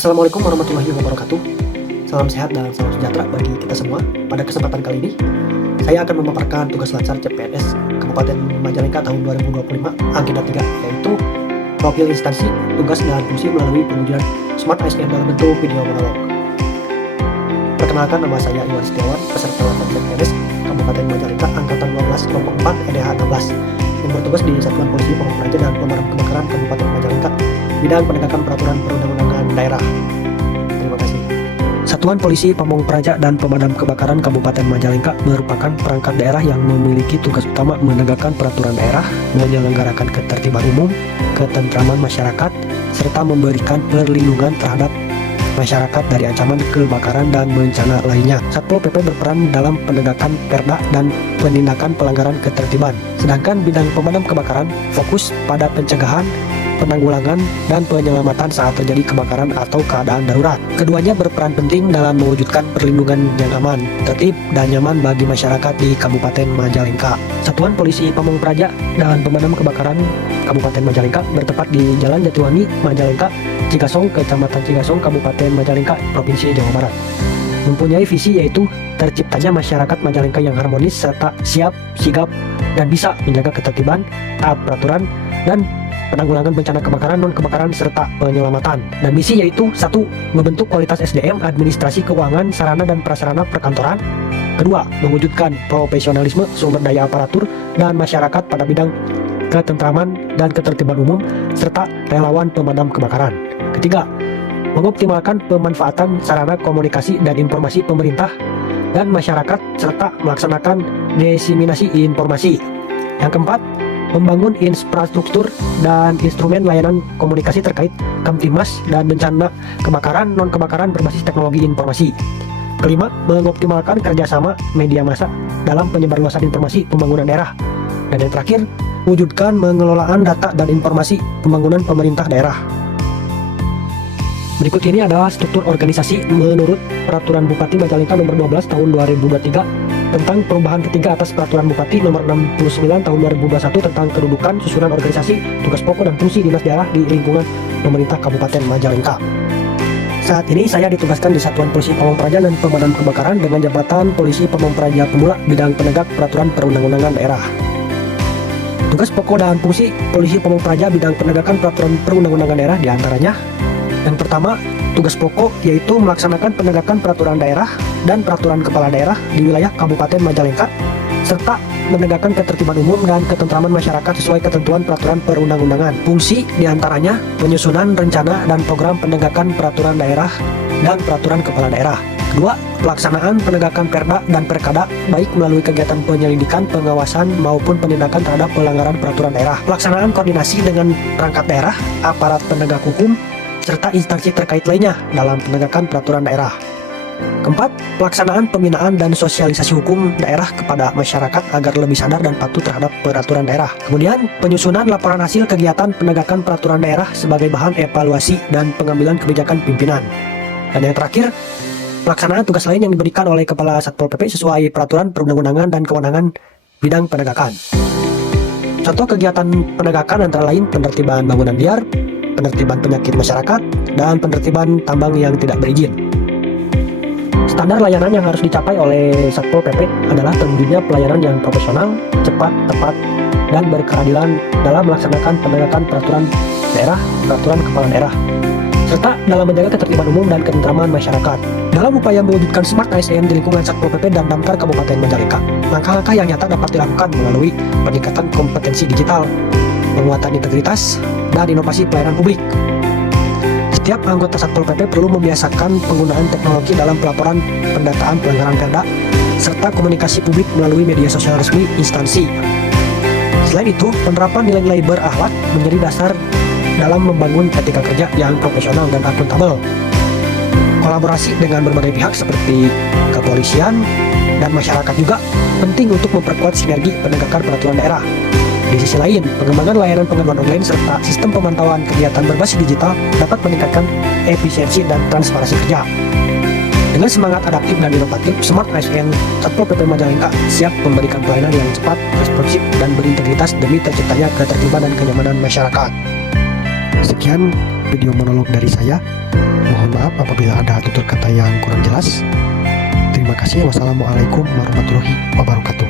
Assalamualaikum warahmatullahi wabarakatuh. Salam sehat dan salam sejahtera bagi kita semua. Pada kesempatan kali ini, saya akan memaparkan tugas Latsar CPNS Kabupaten Majalengka tahun 2025 agenda 3, yaitu profil instansi, tugas dan fungsi melalui pengujian Smart ASN dalam bentuk video monolog. Perkenalkan, nama saya Iwan Setiawan, peserta Latsar CPNS Kabupaten Majalengka Angkatan 12 kelompok 4 EDH 16 yang bertugas di Satuan Polisi Pamong Praja dan Pemadam Kebakaran Kabupaten Majalengka, bidang penegakan peraturan perundang-undangan daerah. Terima kasih. Satuan Polisi Pamong Praja dan Pemadam Kebakaran Kabupaten Majalengka merupakan perangkat daerah yang memiliki tugas utama menegakkan peraturan daerah, menyelenggarakan ketertiban umum, ketentraman masyarakat, serta memberikan perlindungan terhadap masyarakat dari ancaman kebakaran dan bencana lainnya. Satpol PP berperan dalam penegakan perda dan penindakan pelanggaran ketertiban. Sedangkan bidang pemadam kebakaran fokus pada pencegahan, penanggulangan, dan penyelamatan saat terjadi kebakaran atau keadaan darurat. Keduanya berperan penting dalam mewujudkan perlindungan yang aman, tertib, dan nyaman bagi masyarakat di Kabupaten Majalengka. Satuan Polisi Pamong Praja dan Pemadam Kebakaran Kabupaten Majalengka bertempat di Jalan Jatiwangi, Majalengka, Cigasong, Kecamatan Cigasong, Kabupaten Majalengka, Provinsi Jawa Barat. Mempunyai visi yaitu terciptanya masyarakat Majalengka yang harmonis serta siap, sigap, dan bisa menjaga ketertiban, taat peraturan, dan penanggulangan bencana kebakaran, non-kebakaran, serta penyelamatan. Dan misi yaitu 1. Membentuk kualitas SDM, administrasi keuangan, sarana dan prasarana perkantoran. 2. Mewujudkan profesionalisme sumber daya aparatur dan masyarakat pada bidang ketentraman dan ketertiban umum, serta relawan pemadam kebakaran. 3. Mengoptimalkan pemanfaatan sarana komunikasi dan informasi pemerintah dan masyarakat, serta melaksanakan diseminasi informasi. Yang 4. Membangun infrastruktur dan instrumen layanan komunikasi terkait Kamtimas dan bencana kebakaran, non-kebakaran berbasis teknologi informasi. 5. Mengoptimalkan kerjasama media massa dalam penyebarluasan informasi pembangunan daerah. Dan yang terakhir, wujudkan pengelolaan data dan informasi pembangunan pemerintah daerah. Berikut ini adalah struktur organisasi menurut Peraturan Bupati Majalengka Nomor 12 Tahun 2023 tentang perubahan ketiga atas Peraturan Bupati Nomor 69 Tahun 2021 tentang kedudukan, susunan organisasi, tugas pokok dan fungsi dinas daerah di lingkungan pemerintah Kabupaten Majalengka. Saat ini saya ditugaskan di Satuan Polisi Pamong Praja dan Pemadam Kebakaran dengan jabatan Polisi Pamong Praja Pemula bidang penegak peraturan perundang-undangan daerah. Tugas pokok dan fungsi Polisi Pamong Praja bidang penegakan peraturan perundang-undangan daerah diantaranya: yang pertama, tugas pokok yaitu melaksanakan penegakan peraturan daerah dan peraturan kepala daerah di wilayah Kabupaten Majalengka, serta menegakkan ketertiban umum dan ketentraman masyarakat sesuai ketentuan peraturan perundang-undangan. Fungsi diantaranya penyusunan rencana dan program penegakan peraturan daerah dan peraturan kepala daerah. Kedua, pelaksanaan penegakan perda dan perkada baik melalui kegiatan penyelidikan, pengawasan maupun penindakan terhadap pelanggaran peraturan daerah. Pelaksanaan koordinasi dengan perangkat daerah, aparat penegak hukum, serta instansi terkait lainnya dalam penegakan peraturan daerah. Keempat, pelaksanaan pembinaan dan sosialisasi hukum daerah kepada masyarakat agar lebih sadar dan patuh terhadap peraturan daerah. Kemudian, penyusunan laporan hasil kegiatan penegakan peraturan daerah sebagai bahan evaluasi dan pengambilan kebijakan pimpinan. Dan yang terakhir, pelaksanaan tugas lain yang diberikan oleh Kepala Satpol PP sesuai peraturan perundang-undangan dan kewenangan bidang penegakan. Contoh kegiatan penegakan antara lain penertiban bangunan liar, penertiban penyakit masyarakat, dan penertiban tambang yang tidak berizin. Standar layanan yang harus dicapai oleh Satpol PP adalah terwujudnya pelayanan yang profesional, cepat, tepat, dan berkeadilan dalam melaksanakan penegakan peraturan daerah, peraturan kepala daerah, serta dalam menjaga ketertiban umum dan ketentraman masyarakat. Dalam upaya mewujudkan Smart ASN di lingkungan Satpol PP dan Damkar Kabupaten Majalengka, langkah-langkah yang nyata dapat dilakukan melalui peningkatan kompetensi digital, penguatan integritas, dan inovasi pelayanan publik. Setiap anggota Satpol PP perlu membiasakan penggunaan teknologi dalam pelaporan pendataan pelanggaran perda, serta komunikasi publik melalui media sosial resmi instansi. Selain itu, penerapan nilai-nilai berakhlak menjadi dasar dalam membangun etika kerja yang profesional dan akuntabel. Kolaborasi dengan berbagai pihak seperti kepolisian dan masyarakat juga penting untuk memperkuat sinergi penegakan peraturan daerah. Di sisi lain, pengembangan layanan pengaduan online serta sistem pemantauan kegiatan berbasis digital dapat meningkatkan efisiensi dan transparansi kerja. Dengan semangat adaptif dan inovatif, Smart ASN Satpol PP Majalengka siap memberikan pelayanan yang cepat, responsif, dan berintegritas demi terciptanya ketertiban dan kenyamanan masyarakat. Sekian video monolog dari saya. Mohon Mohon maaf apabila ada tutur kata yang kurang jelas. Terima kasih. Wassalamualaikum warahmatullahi wabarakatuh.